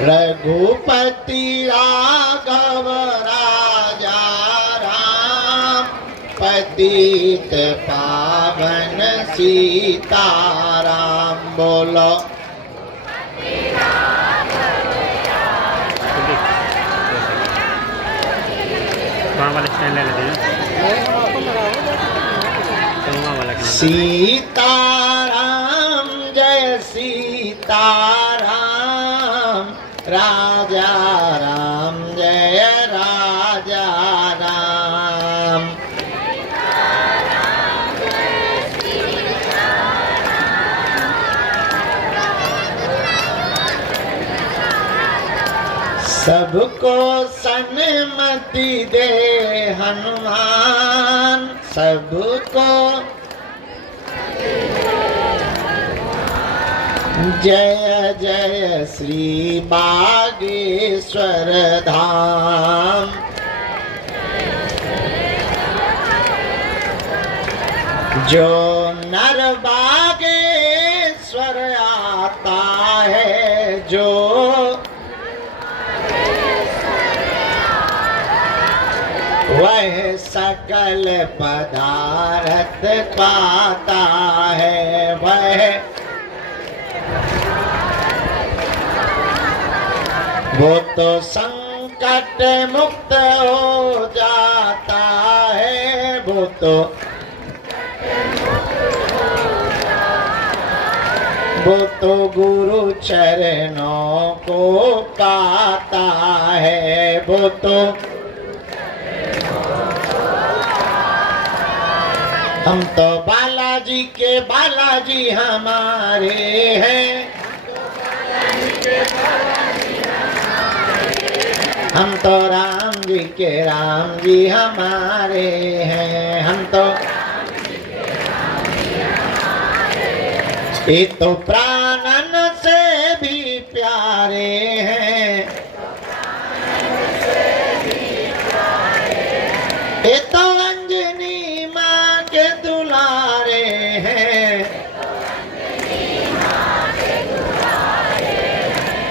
रघुपति राघव राजा राम, पतित पावन सीताराम। बोलो सीताराम जय सीताराम, राजा राम जय राजा राम। सबको सन्मति दे हनुमान, सबको जय जय श्री बागेश्वर धाम। जो नर बागेश्वर आता है, जो वह सकल पदार्थ पाता है, वह वो तो संकट मुक्त हो जाता है, वो तो गुरु चरणों को पाता है, वो तो हम तो बालाजी के बालाजी हमारे हैं, हम तो राम जी के राम जी हमारे हैं, हम तो ये तो प्राणन से भी प्यारे हैं, ये तो अंजनी माँ के दुलारे हैं,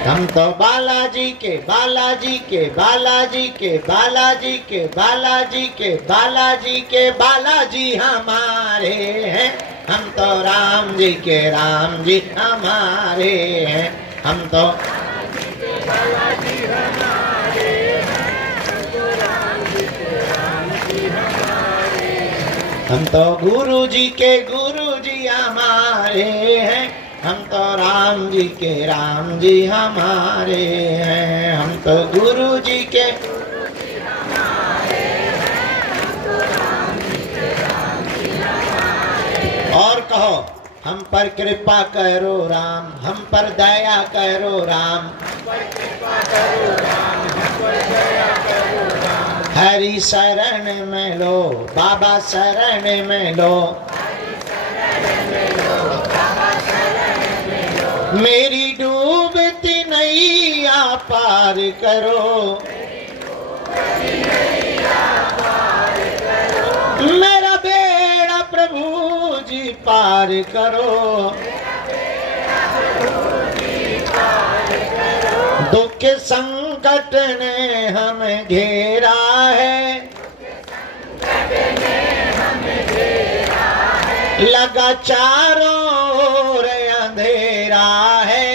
हम तो बालाजी के बालाजी के बालाजी के बालाजी के बालाजी के बालाजी के बालाजी हमारे हैं, हम तो राम जी के राम जी हमारे हैं, हम तो हम तो गुरु जी के गुरु जी हमारे हैं, हम तो राम जी के राम जी हमारे हैं, हम तो गुरु जी के और कहो हम पर कृपा करो राम, हम पर दया करो राम, हरि शरण में लो बाबा शरण में लो, मेरी डूबती नैया पार करो, मेरा बेड़ा प्रभु जी पार करो, दुख संकट ने हमें घेरा है, लगा चारों ओर अंधेरा है,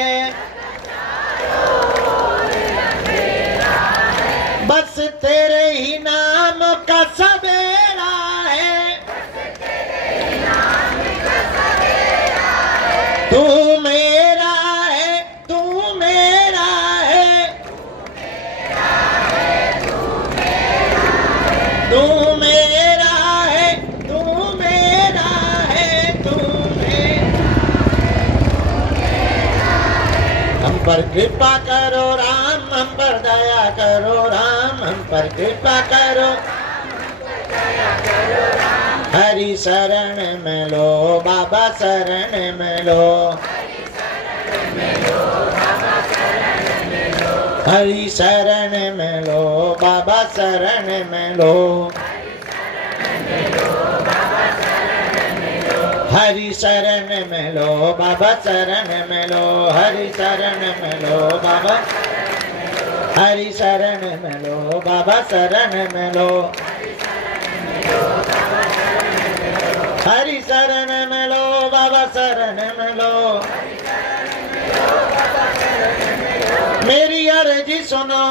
बस तेरे ही नाम का सवेरा है, तू मेरा है, तू मेरा है, तू मेरा है, तू मेरा है, तू हम पर कृपा करो राम, हम पर दया करो राम, हम पर कृपा करो, हरि शरण में लो बाबा शरण में लो। हरि शरण में लो बाबा शरण में लो, हरि शरण में लो बाबा शरण में लो, हरि शरण में लो बाबा, हरि शरण में लो बाबा शरण में लो, हरि शरण में लो बाबा शरण में लो। मेरी अर्जी सुनो,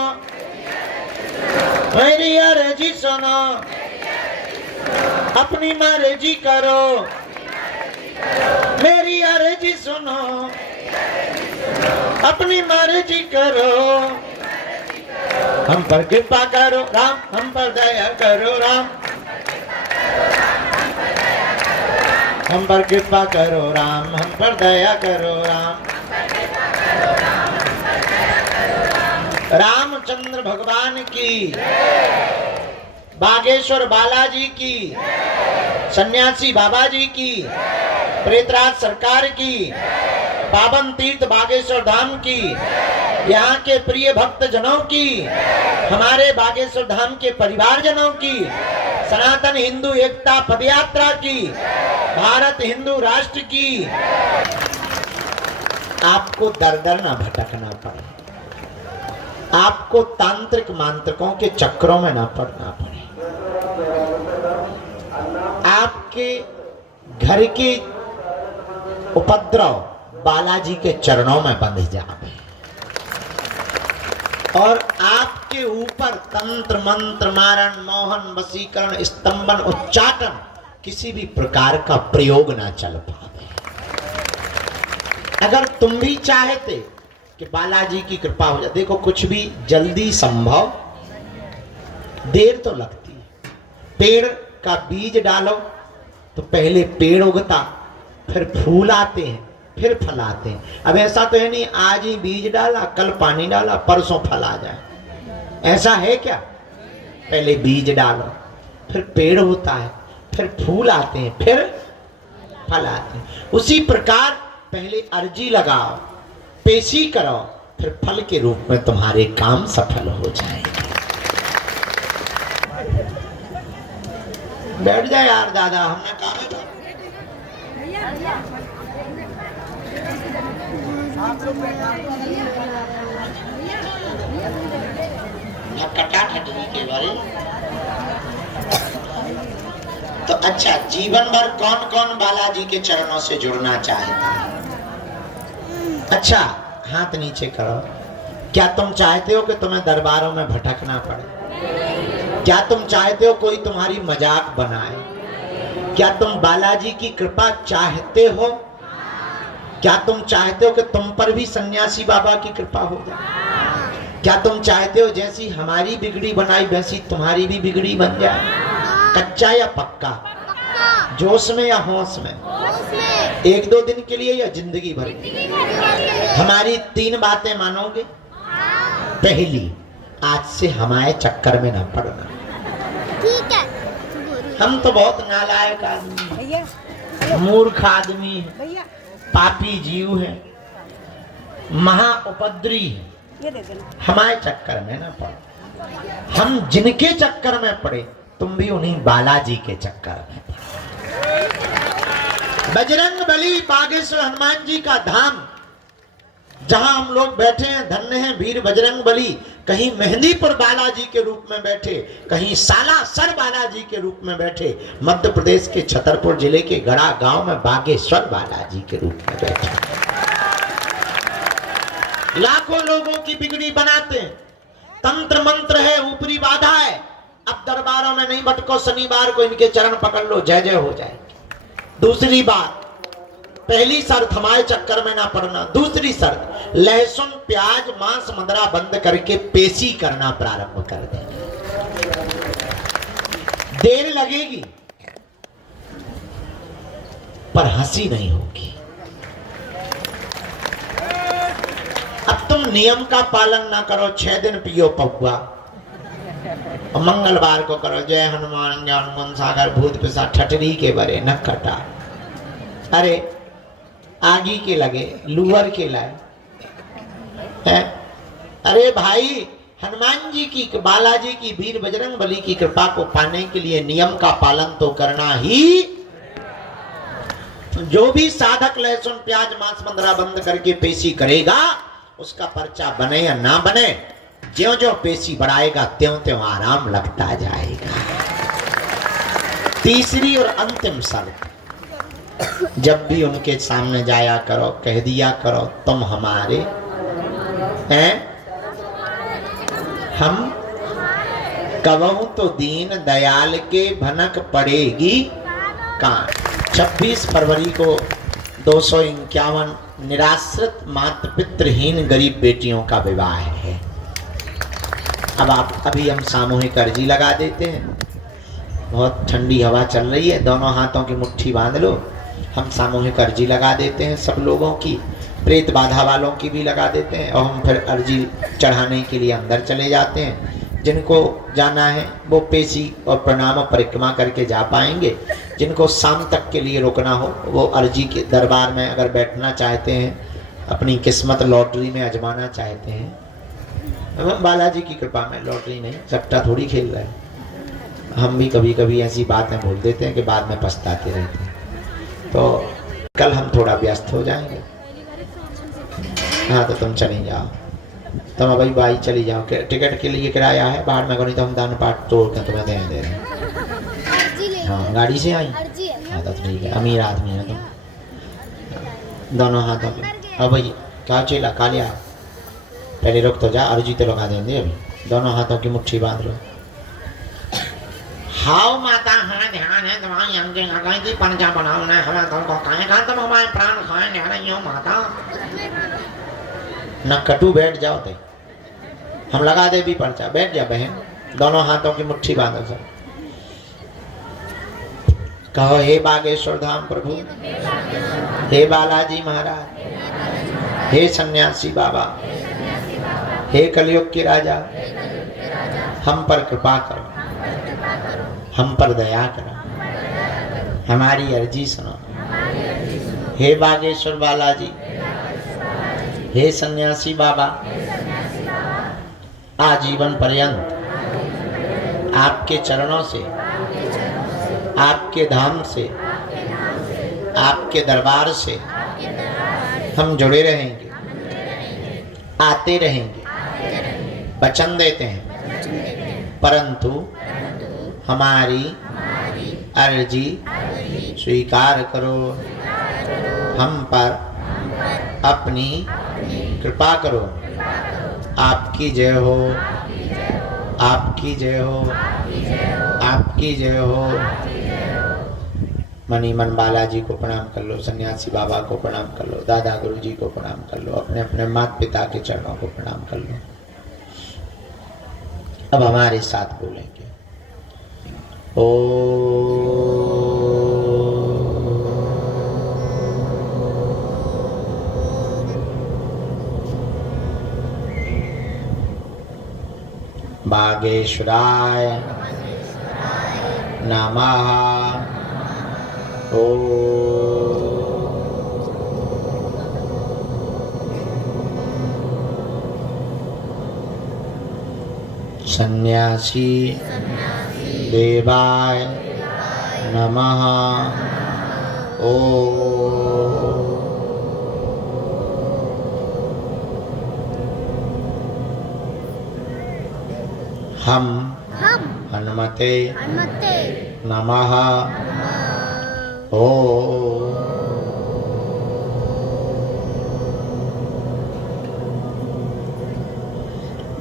मेरी अर्जी सुनो, अपनी मर्जी करो, मेरी अर्जी सुनो, अपनी मर्जी करो, हम पर कृपा करो राम, हम पर दया करो राम, हम पर कृपा करो राम, हम पर दया करो राम। रामचंद्र भगवान की, बागेश्वर बालाजी की, सन्यासी बाबा जी की, प्रेतराज सरकार की, पावन तीर्थ बागेश्वर धाम की, यहाँ के प्रिय भक्त जनों की, हमारे बागेश्वर धाम के परिवार जनों की, सनातन हिंदू एकता पदयात्रा की, भारत हिंदू राष्ट्र की। आपको दर दर ना भटकना पड़े, आपको तांत्रिक मांत्रिकों के चक्रों में ना पड़ना पड़े, आपके घर के उपद्रव बालाजी के चरणों में बंध जाए और आपके ऊपर तंत्र मंत्र मारण मोहन वशीकरण स्तंभन उच्चाटन किसी भी प्रकार का प्रयोग ना चल पाए। अगर तुम भी चाहते कि बालाजी की कृपा हो जाए, देखो कुछ भी जल्दी संभव, देर तो लगती है। पेड़ का बीज डालो तो पहले पेड़ उगता, फिर फूल आते हैं, फिर फल आते हैं। अब ऐसा तो है नहीं आज ही बीज डाला कल पानी डाला परसों फल आ जाए, ऐसा है क्या? पहले बीज डालो, फिर पेड़ होता है, फिर फूल आते हैं, फिर फल आते हैं। उसी प्रकार पहले अर्जी लगाओ, पेशी करो, फिर फल के रूप में तुम्हारे काम सफल हो जाएंगे। बैठ जाए यार दादा, हमने कहा था कटा ठटनी के बारे। तो अच्छा, जीवन भर कौन कौन बालाजी के चरणों से जुड़ना चाहता है? अच्छा, हाथ नीचे करो। क्या तुम चाहते हो कि तुम्हें दरबारों में भटकना पड़े? क्या तुम चाहते हो कोई तुम्हारी मजाक बनाए? क्या तुम बालाजी की कृपा चाहते हो? क्या तुम चाहते हो कि तुम पर भी सन्यासी बाबा की कृपा हो जाए? क्या तुम चाहते हो जैसी हमारी बिगड़ी बनाई वैसी तुम्हारी भी बिगड़ी बन जाए? कच्चा या पक्का? जोश में या होश में? एक दो दिन के लिए या जिंदगी भर? हमारी 3 बातें मानोगे? पहली, आज से हमारे चक्कर में न पड़ना। ठीक है। हम तो बहुत नालायक आदमी हैं, मूर्ख आदमी हैं, पापी जीव हैं, महा उपद्री हैं, हमारे चक्कर में न पड़ो। हम जिनके चक्कर में पड़े तुम भी उन्हीं बालाजी के चक्कर में पड़ो। बजरंग बली बागेश्वर हनुमान जी का धाम जहां हम लोग बैठे हैं, धन्य हैं वीर बजरंग बली। कहीं मेहंदीपुर बालाजी के रूप में बैठे, कहीं सालासर बालाजी के रूप में बैठे, मध्य प्रदेश के छतरपुर जिले के गड़ा गांव में बागेश्वर बालाजी के रूप में बैठे। लाखों लोगों की बिगड़ी बनाते हैं, तंत्र मंत्र है, ऊपरी बाधा है। अब दरबारों में नहीं भटको, शनिवार को इनके चरण पकड़ लो, जय जय हो जाएगी। दूसरी बात, पहली शर्त हमारे चक्कर में ना पड़ना। दूसरी शर्त, लहसुन प्याज मांस मदरा बंद करके पेशी करना प्रारंभ कर देना। देर लगेगी पर हंसी नहीं होगी। अब तुम नियम का पालन ना करो, 6 दिन पियो पौवा और मंगलवार को करो जय हनुमान जय हनुमान सागर भूत पिशाच ठटरी के बरे न कटा। अरे आगी के लगे लुअर के लाए, है। अरे भाई, हनुमान जी की, बालाजी की, वीर बजरंग बली की कृपा को पाने के लिए नियम का पालन तो करना ही। जो भी साधक लहसुन प्याज मांस मंदरा बंद करके पेशी करेगा, उसका पर्चा बने या ना बने, ज्यों ज्यों पेशी बढ़ाएगा त्यों त्यों आराम लगता जाएगा। तीसरी और अंतिम शर्त, जब भी उनके सामने जाया करो, कह दिया करो तुम हमारे हैं, हम कबहू तो दीन दयाल के भनक पड़ेगी कान। 26 फरवरी को 251 निराश्रित मातृ पितृहीन गरीब बेटियों का विवाह है। अभी हम सामूहिक अर्जी लगा देते हैं। बहुत ठंडी हवा चल रही है, दोनों हाथों की मुट्ठी बांध लो। हम सामूहिक अर्जी लगा देते हैं सब लोगों की, प्रेत बाधा वालों की भी लगा देते हैं, और हम फिर अर्जी चढ़ाने के लिए अंदर चले जाते हैं। जिनको जाना है वो पेशी और प्रणाम और परिक्रमा करके जा पाएंगे। जिनको शाम तक के लिए रुकना हो वो अर्जी के दरबार में अगर बैठना चाहते हैं, अपनी किस्मत लॉटरी में आजमाना चाहते हैं, हम बालाजी की कृपा में लॉटरी नहीं, सट्टा थोड़ी खेल रहे हैं। हम भी कभी कभी ऐसी बातें बोल देते हैं कि बाद में पछताते रहते हैं। तो कल हम थोड़ा व्यस्त हो जाएंगे। हाँ तो तुम चली जाओ, तुम अभी भाई चली जाओ। टिकट के लिए किराया है बाहर में, नहीं तो हम दान पाठ तोड़ कर तुम्हें दे रहे हैं। हाँ गाड़ी से आई, हाँ तो ठीक है, अमीर आदमी है तुम। दोनों हाथों के अब भाई क्या चेला कालिया, पहले रुक तो जा, अर्जी तो लगा देंगे। अभी दोनों हाथों की मुट्ठी बांध लो। हाउ माता हमें ध्यान है, तुम्हारी अंगे लगाई थी पंजा बनाओ ना, हमें तुमको कहें कहा तुम हमारे प्राण खाए नहीं रही हो माता। न कटू, बैठ जाओ थे, हम लगा दे भी पर्चा। बैठ जा बहन, दोनों हाथों की मुट्ठी बांधो सब। कहो हे बागेश्वर धाम प्रभु, हे बालाजी महाराज, हे सन्यासी बाबा, हे कलयुग के राजा, हम पर कृपा करो, हम पर दया करो, हमारी अर्जी सुनो। हे बागेश्वर बालाजी, हे सन्यासी बाबा, आजीवन पर्यंत आपके चरणों से, आपके धाम से, आपके दरबार से हम जुड़े रहेंगे, आते रहेंगे, वचन देते हैं। परंतु हमारी अर्जी स्वीकार करो, हम पर अपनी कृपा करो। आपकी जय हो, आपकी जय हो, आपकी जय हो। मनी मन बालाजी को प्रणाम कर लो, सन्यासी बाबा को प्रणाम कर लो, दादा गुरु जी को प्रणाम कर लो, अपने अपने माता पिता के चरणों को प्रणाम कर लो। अब हमारे साथ बोलेंगे ओ बागेश्वराय नमः। ओ सन्यासी देवाय नमः। ओ हम हनुमते नमः। ओ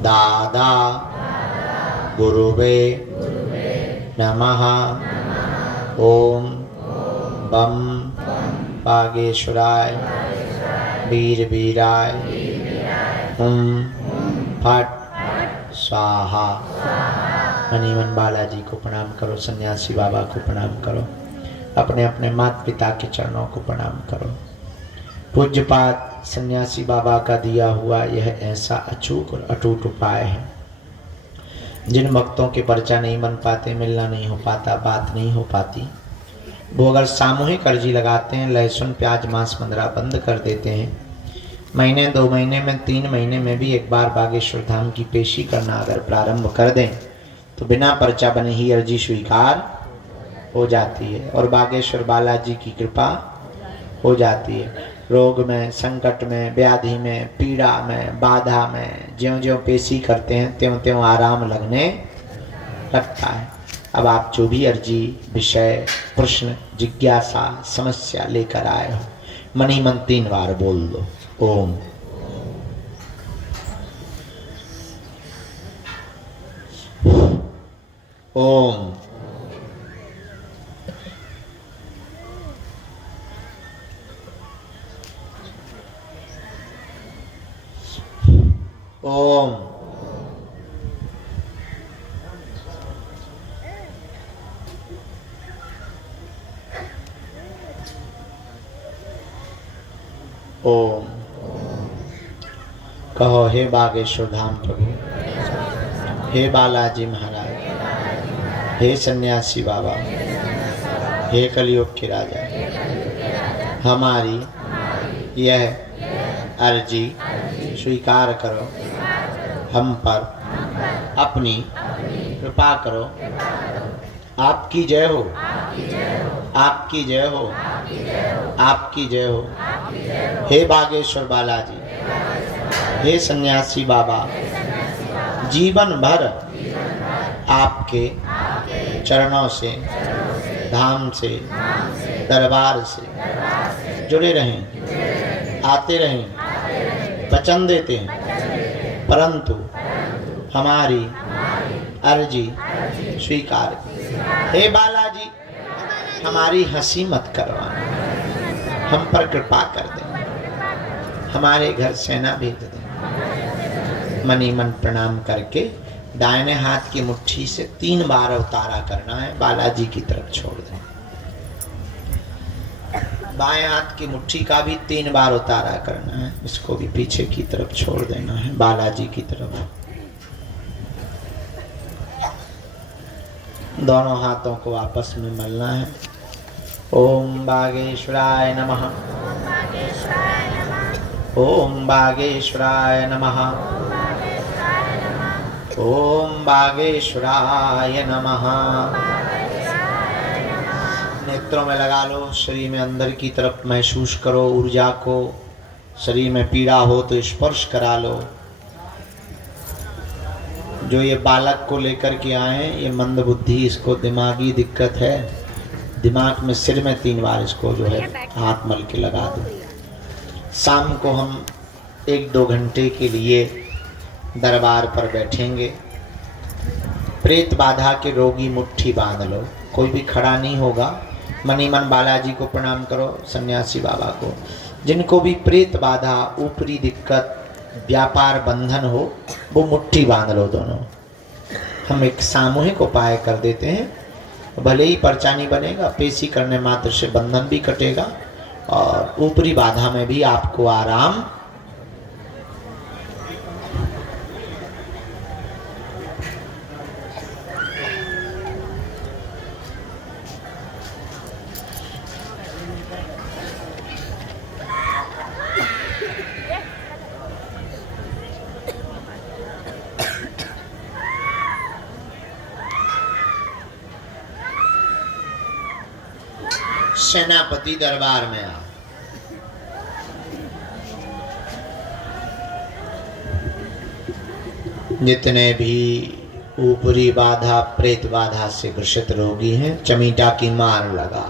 दादा गुरुवे नमः। ओम बम बागेश्वराय वीर वीराय फट स्वाहा। मनीमन बालाजी को प्रणाम करो, सन्यासी बाबा को प्रणाम करो, अपने अपने माता पिता के चरणों को प्रणाम करो। पूज्यपाद सन्यासी बाबा का दिया हुआ यह ऐसा अचूक और अटूट उपाय है। जिन भक्तों के पर्चा नहीं बन पाते, मिलना नहीं हो पाता, बात नहीं हो पाती, वो अगर सामूहिक अर्जी लगाते हैं, लहसुन प्याज मांस मंदरा बंद कर देते हैं, महीने 2 महीने में 3 महीने में भी एक बार बागेश्वर धाम की पेशी करना अगर प्रारंभ कर दें तो बिना पर्चा बने ही अर्जी स्वीकार हो जाती है और बागेश्वर बालाजी की कृपा हो जाती है। रोग में, संकट में, व्याधि में, पीड़ा में, बाधा में ज्यों ज्यों पेशी करते हैं त्यों त्यों आराम लगने लगता है। अब आप जो भी अर्जी, विषय, प्रश्न, जिज्ञासा, समस्या लेकर आए हो, मन ही मन 3 बार बोल दो ओम। ओम। ओम। ओम। कहो हे बागेश्वर धाम प्रभु, हे बालाजी महाराज, हे सन्यासी बाबा, हे कलयुग के राजा, हमारी यह अर्जी स्वीकार करो, हम पर अपनी कृपा करो। आपकी जय हो, आपकी जय हो, आपकी जय हो। हे बागेश्वर बालाजी, हे सन्यासी बाबा, जीवन भर आपके चरणों से, धाम से, दरबार से जुड़े रहें, आते रहें, वचन देते हैं, परंतु हमारी अर्जी स्वीकार। हे बालाजी, हमारी हंसी मत करवाना, हम पर कृपा कर दें, हमारे घर सेना भेज दें। मनी मन प्रणाम करके दाहिने हाथ की मुट्ठी से 3 बार उतारा करना है, बालाजी की तरफ छोड़ दें। बाएं हाथ की मुट्ठी का भी 3 बार उतारा करना है, इसको भी पीछे की तरफ छोड़ देना है, बालाजी की तरफ। दोनों हाथों को आपस में मलना है। ओम बागेश्वराय नमः, ओम बागेश्वराय नमः, ओम बागेश्वराय नमः। नेत्रों में लगा लो, शरीर में अंदर की तरफ महसूस करो ऊर्जा को। शरीर में पीड़ा हो तो स्पर्श करा लो। जो ये बालक को लेकर के आए हैं, ये मंद बुद्धि, इसको दिमागी दिक्कत है, दिमाग में, सिर में 3 बार इसको जो है हाथ मल के लगा दो। शाम को हम 1-2 घंटे के लिए दरबार पर बैठेंगे। प्रेत बाधा के रोगी मुट्ठी बांध लो, कोई भी खड़ा नहीं होगा। मनी मन बालाजी को प्रणाम करो, सन्यासी बाबा को। जिनको भी प्रेत बाधा, ऊपरी दिक्कत, व्यापार बंधन हो, वो मुट्ठी बांध लो दोनों। हम एक सामूहिक उपाय कर देते हैं, भले ही पर्चा नहीं बनेगा, पेशी करने मात्र से बंधन भी कटेगा और ऊपरी बाधा में भी आपको आराम। सेनापति दरबार में आ। जितने भी ऊपरी बाधा, प्रेत बाधा से ग्रसित रोगी हैं, चमीटा की मार लगा।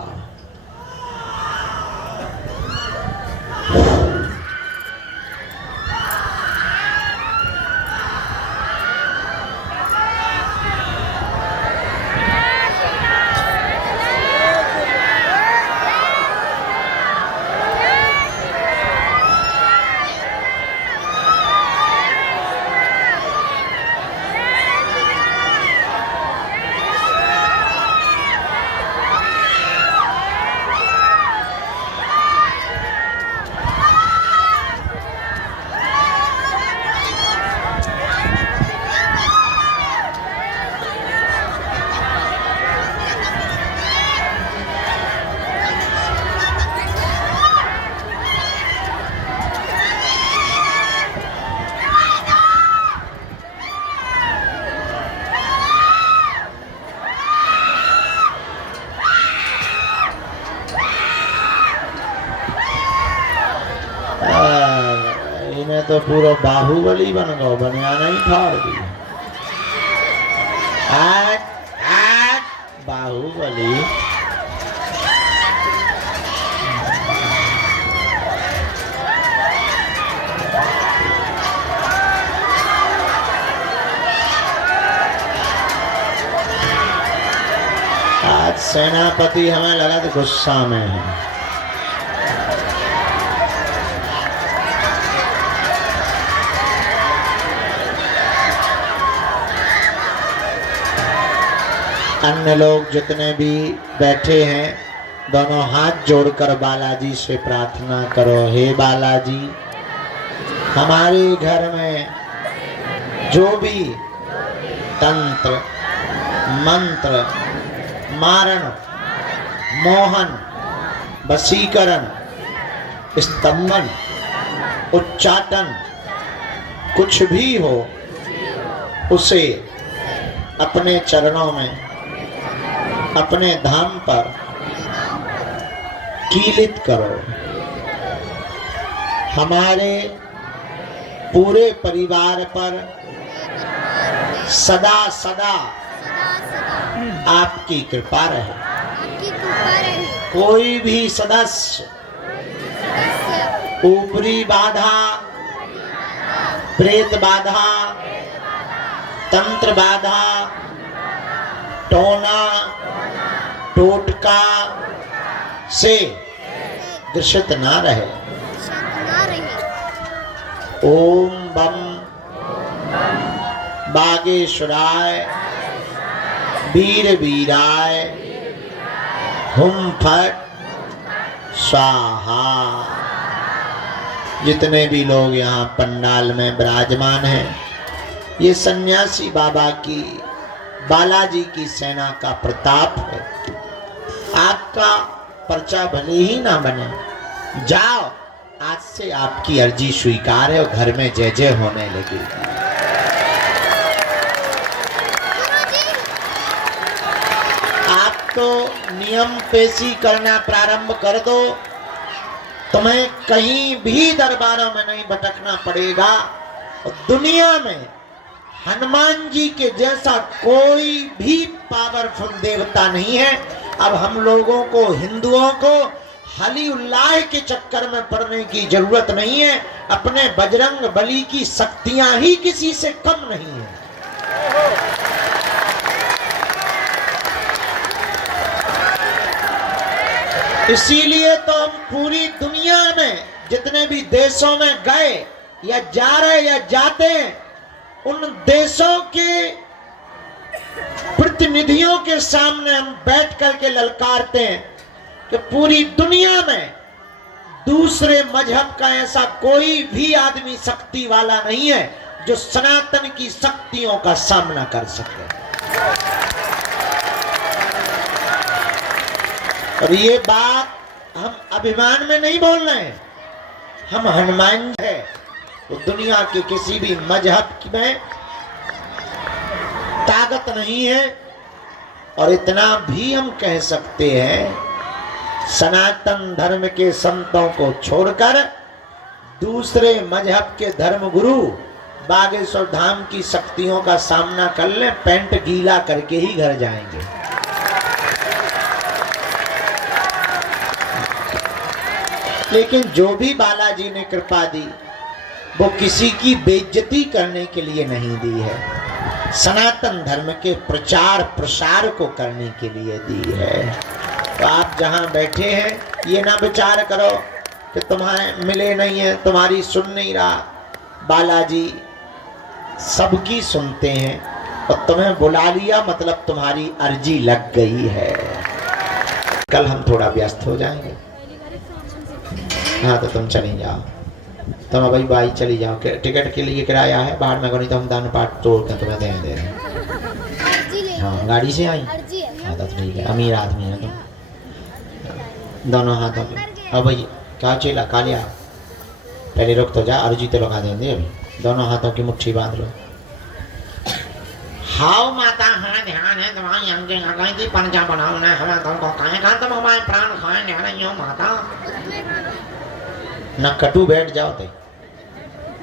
ने तो पूरा बाहुबली बन गो, बनिया नहीं फाड़ दी। बाहुबली आज सेनापति हमें लगा तो गुस्सा में है। अन्य लोग जितने भी बैठे हैं दोनों हाथ जोड़कर बालाजी से प्रार्थना करो, हे बालाजी हमारे घर में जो भी तंत्र मंत्र मारण मोहन वशीकरण स्तंभन उच्चाटन कुछ भी हो उसे अपने चरणों में अपने धाम पर कीलित करो। हमारे पूरे परिवार पर सदा सदा आपकी कृपा रहे। कोई भी सदस्य ऊपरी बाधा प्रेत बाधा तंत्र बाधा टोना टोटका से ग्रसित ना रहे। ओम बम बागेश्वराय वीर वीराय हुम फट स्वाहा। जितने भी लोग यहाँ पंडाल में विराजमान हैं, ये सन्यासी बाबा की बालाजी की सेना का प्रताप है। आपका पर्चा भले ही ना बने, जाओ आज से आपकी अर्जी स्वीकार है और घर में जय जय होने लगेगी। आप तो नियम पेशी करना प्रारंभ कर दो, तुम्हें कहीं भी दरबारों में नहीं भटकना पड़ेगा। और दुनिया में हनुमान जी के जैसा कोई भी पावरफुल देवता नहीं है। अब हम लोगों को हिंदुओं को हली उल्लाह के चक्कर में पड़ने की जरूरत नहीं है। अपने बजरंग बली की शक्तियां ही किसी से कम नहीं है। इसीलिए तो हम पूरी दुनिया में जितने भी देशों में गए या जा रहे या जाते हैं, उन देशों के प्रतिनिधियों के सामने हम बैठ करके ललकारते हैं कि पूरी दुनिया में दूसरे मजहब का ऐसा कोई भी आदमी शक्ति वाला नहीं है जो सनातन की शक्तियों का सामना कर सके। और ये बात हम अभिमान में नहीं बोल रहे हैं, हम हनुमान है तो दुनिया के किसी भी मजहब में ताकत नहीं है। और इतना भी हम कह सकते हैं, सनातन धर्म के संतों को छोड़कर दूसरे मजहब के धर्मगुरु बागेश्वर धाम की शक्तियों का सामना कर लें, पैंट गीला करके ही घर जाएंगे। लेकिन जो भी बालाजी ने कृपा दी वो किसी की बेइज्जती करने के लिए नहीं दी है, सनातन धर्म के प्रचार प्रसार को करने के लिए दी है। तो आप जहां बैठे हैं ये ना विचार करो कि तुम्हें मिले नहीं है, तुम्हारी सुन नहीं रहा। बालाजी सबकी सुनते हैं और तुम्हें बुला लिया मतलब तुम्हारी अर्जी लग गई है। कल हम थोड़ा व्यस्त हो जाएंगे। हाँ तो तुम चली जाओ, तुम भाई भाई चली जाओ। टिकट के लिए किराया है बाहर में, नहीं तो हम दान पाठ तोड़ कर तुम्हें दे रहे हैं। हाँ गाड़ी से आई, हाँ तो ठीक है, अमीर आदमी है तुम। दोनों हाथों में अब भाई क्या चेला खा लिया, पहले रुक तो जा, अर्जी तो लगा देंगे। अभी दोनों हाथों की मुट्ठी बांध लो। हाउ माता हमें ध्यान है तुम्हारी अंगे लगाई थी पंजा बनाओ ना, हमें तुमको कहें कहा तुम हमारे प्राण खाए नहीं हो माता। न कटु बैठ जाओ थे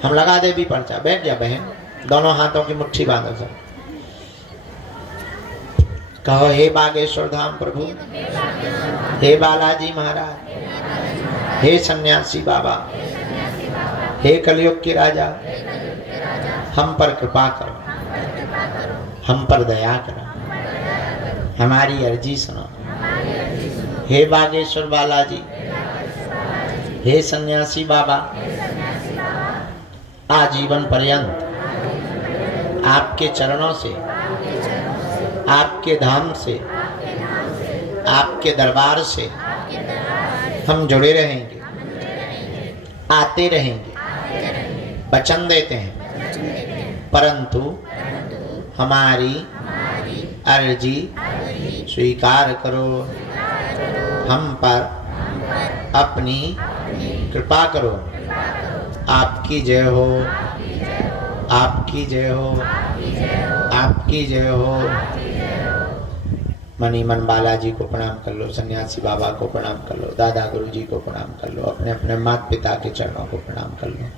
हम लगा दे भी पर्चा। बैठ जा बहन, दोनों हाथों की मुट्ठी बांधो सब। कहो हे बागेश्वर धाम प्रभु, हे बालाजी महाराज, हे सन्यासी बाबा, हे कलयुग के राजा, हम पर कृपा करो, हम पर दया करो, हमारी अर्जी सुनो। हे बागेश्वर बालाजी, हे सन्यासी बाबा, आजीवन पर्यंत आपके चरणों से, आपके धाम से, आपके दरबार से हम जुड़े रहेंगे, आते रहेंगे, वचन देते हैं, परंतु हमारी अर्जी स्वीकार करो, हम पर अपनी कृपा करो। आपकी जय हो, आपकी जय हो, आपकी जय हो। मनी मन बालाजी को प्रणाम कर लो, सन्यासी बाबा को प्रणाम कर लो, दादा गुरु जी को प्रणाम कर लो, अपने अपने माता पिता के चरणों को प्रणाम कर लो।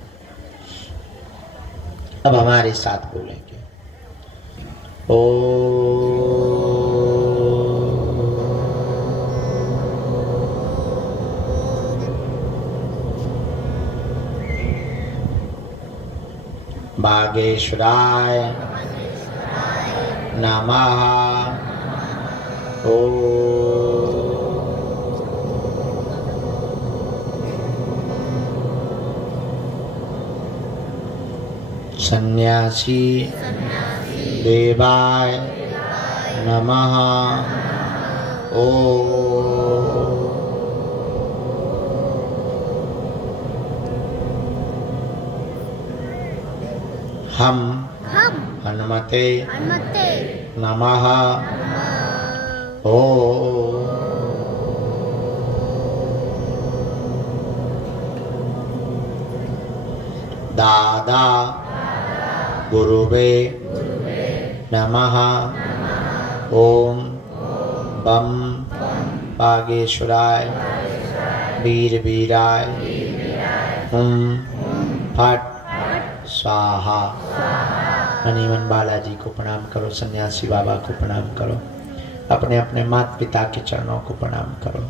अब हमारे साथ बोलेंगे ओ बागेश्वराय नमः। सन्यासी देवाय नमः। हम हनुमते नमः। दादा गुरुवे नमः। ओम बम बागेश्वराय वीर वीराय हुम फट स्वाहा। मनीमन बालाजी को प्रणाम करो, सन्यासी बाबा को प्रणाम करो, अपने अपने माता पिता के चरणों को प्रणाम करो।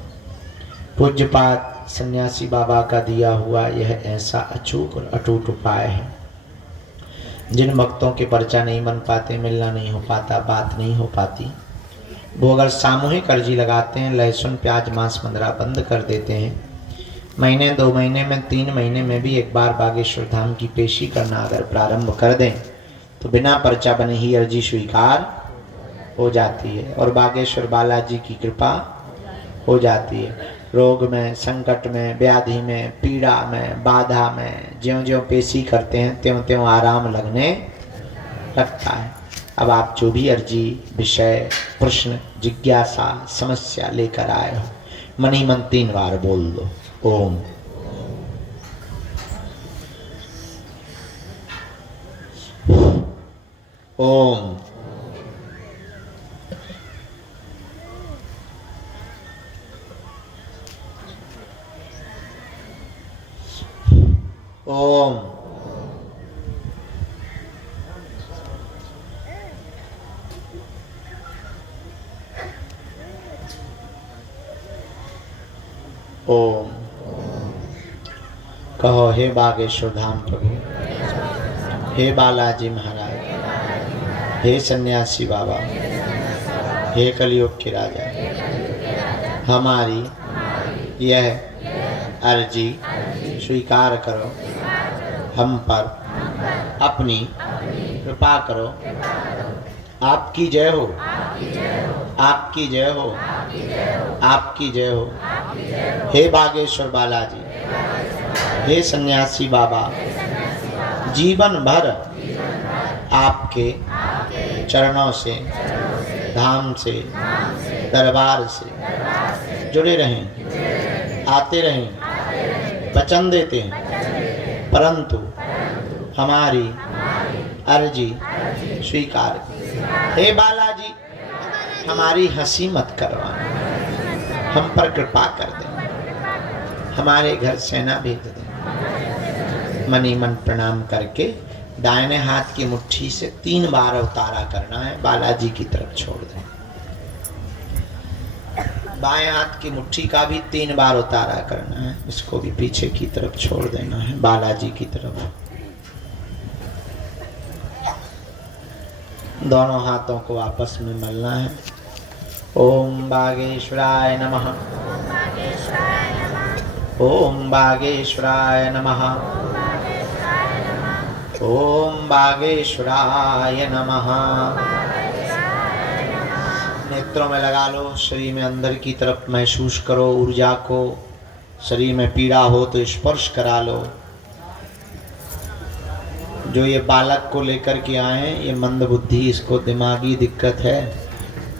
पूज्यपात सन्यासी बाबा का दिया हुआ यह ऐसा अचूक और अटूट उपाय है, जिन भक्तों के पर्चा नहीं बन पाते, मिलना नहीं हो पाता, बात नहीं हो पाती, वो अगर सामूहिक अर्जी लगाते हैं, लहसुन प्याज मांस मंदरा बंद कर देते हैं, महीने 2 महीने में 3 महीने में भी एक बार बागेश्वर धाम की पेशी करना अगर प्रारंभ कर दें, तो बिना पर्चा बने ही अर्जी स्वीकार हो जाती है और बागेश्वर बालाजी की कृपा हो जाती है। रोग में, संकट में, व्याधि में, पीड़ा में, बाधा में ज्यों ज्यों पेशी करते हैं त्यों त्यों आराम लगने लगता है। अब आप जो भी अर्जी, विषय, प्रश्न, जिज्ञासा, समस्या लेकर आए हो, मनी मन 3 बार बोल दो ओम। ओम। ओम। ओम। कहो हे बागेश्वर धाम प्रभु, हे बालाजी महाराज, हे सन्यासी बाबा, हे कलयुग के राजा, हमारी यह अर्जी स्वीकार करो, हम पर अपनी कृपा करो। आपकी जय हो, आपकी जय हो, आपकी जय हो। हे बागेश्वर बालाजी, हे सन्यासी बाबा, जीवन भर आपके चरणों से, धाम से, दरबार से जुड़े रहें, आते रहें, वचन देते हैं, परंतु हमारी अर्जी स्वीकार। हे बालाजी, हमारी हंसी मत करवाना, हम पर कृपा कर दें, हमारे घर सेना भेज दें, मनी मन प्रणाम करके दाहिने हाथ की मुट्ठी से 3 बार उतारा करना है, बालाजी की तरफ छोड़ दें। बाएं हाथ की मुट्ठी का भी 3 बार उतारा करना है, इसको भी पीछे की तरफ छोड़ देना है, बालाजी की तरफ। दोनों हाथों को आपस में मलना है। ओम बागेश्वराय नमः, ओम बागेश्वराय नमः, ओम बागेश्वराय नमः। नेत्रों में लगा लो, शरीर में अंदर की तरफ महसूस करो ऊर्जा को। शरीर में पीड़ा हो तो स्पर्श करा लो। जो ये बालक को लेकर के आए हैं, ये मंद बुद्धि, इसको दिमागी दिक्कत है,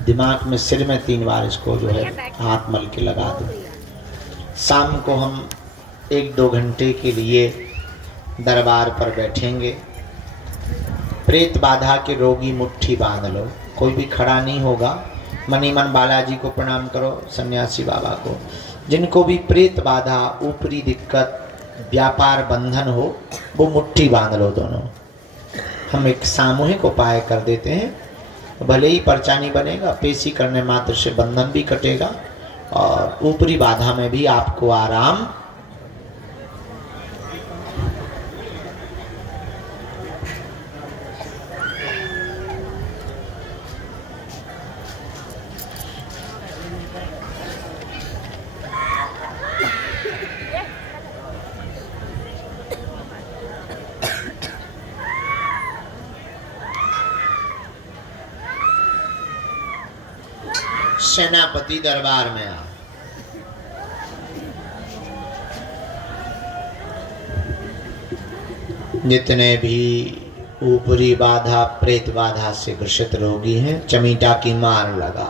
दिमाग में सिर में 3 बार इसको जो है हाथ मल के लगा दो। शाम को हम 1-2 घंटे के लिए दरबार पर बैठेंगे। प्रेत बाधा के रोगी मुट्ठी बांध लो, कोई भी खड़ा नहीं होगा। मनी मन बालाजी को प्रणाम करो, सन्यासी बाबा को। जिनको भी प्रेत बाधा, ऊपरी दिक्कत, व्यापार बंधन हो, वो मुट्ठी बांध लो दोनों। हम एक सामूहिक उपाय कर देते हैं, भले ही पर्चा नहीं बनेगा, पेशी करने मात्र से बंधन भी कटेगा और ऊपरी बाधा में भी आपको आराम। सेनापति दरबार में आ। जितने भी ऊपरी बाधा, प्रेत बाधा से ग्रसित रोगी हैं, चमीटा की मार लगा।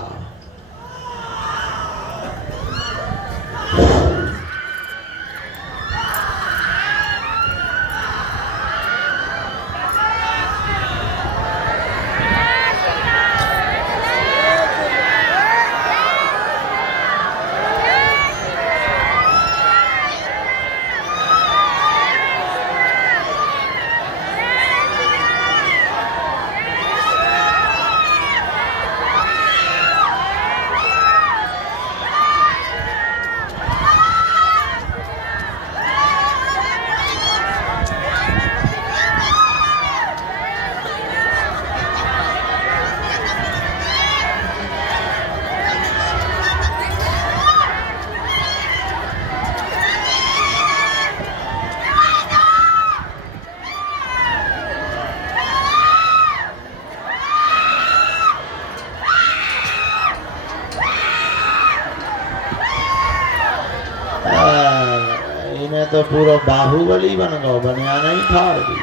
तो पूरा बाहुबली बन गो, बनियाना ही फाड़ दी।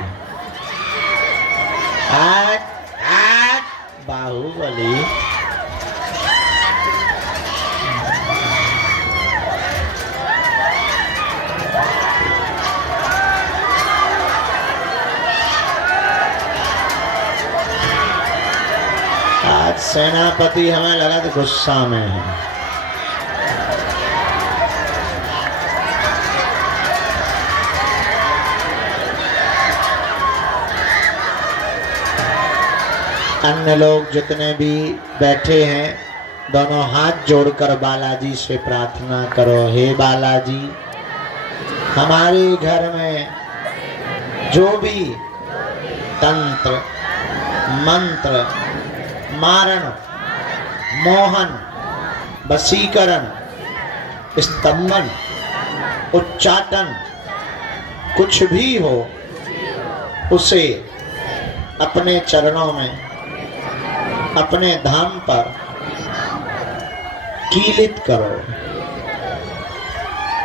बाहुबली। आज सेनापति हमें लगा तो गुस्सा में है। अन्य लोग जितने भी बैठे हैं, दोनों हाथ जोड़कर बालाजी से प्रार्थना करो। हे बालाजी, हमारे घर में जो भी तंत्र, मंत्र, मारण, मोहन, वशीकरण, स्तंभन, उच्चाटन कुछ भी हो, उसे अपने चरणों में, अपने धाम पर कीलित करो।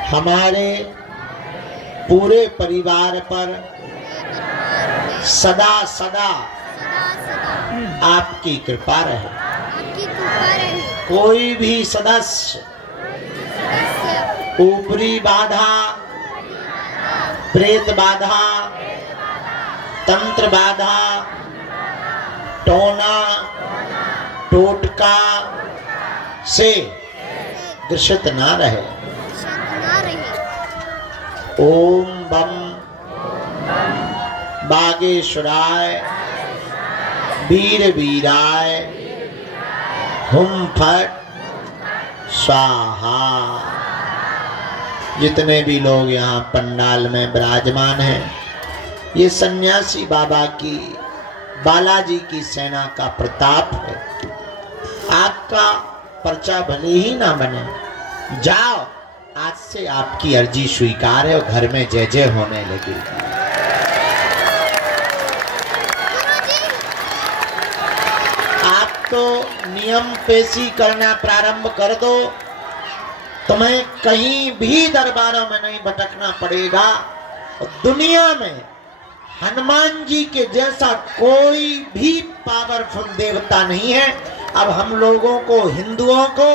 हमारे पूरे परिवार पर सदा सदा आपकी कृपा रहे। कोई भी सदस्य ऊपरी बाधा, प्रेत बाधा, तंत्र बाधा, टोना टोटका से ग्रसित ना रहे। ओम बम बागेश्वराय वीर वीराय हुम फट स्वाहा। जितने भी लोग यहाँ पंडाल में विराजमान हैं, ये सन्यासी बाबा की, बालाजी की सेना का प्रताप है। आपका पर्चा भले ही ना बने, जाओ, आज से आपकी अर्जी स्वीकार है और घर में जय जय होने लगेगी। आप तो नियम पेशी करना प्रारंभ कर दो, तुम्हें कहीं भी दरबारों में नहीं भटकना पड़ेगा। और दुनिया में हनुमान जी के जैसा कोई भी पावरफुल देवता नहीं है। अब हम लोगों को, हिंदुओं को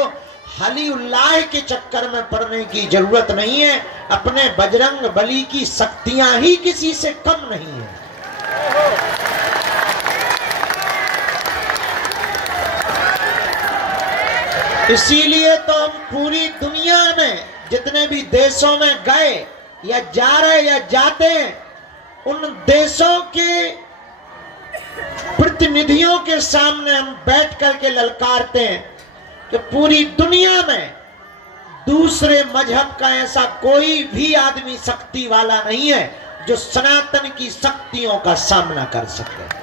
हली उल्लाह के चक्कर में पड़ने की जरूरत नहीं है। अपने बजरंग बली की शक्तियां ही किसी से कम नहीं है। इसीलिए तो हम पूरी दुनिया में जितने भी देशों में गए या जा रहे या जाते हैं, उन देशों के प्रतिनिधियों के सामने हम बैठ करके ललकारते हैं कि पूरी दुनिया में दूसरे मजहब का ऐसा कोई भी आदमी शक्ति वाला नहीं है जो सनातन की शक्तियों का सामना कर सके।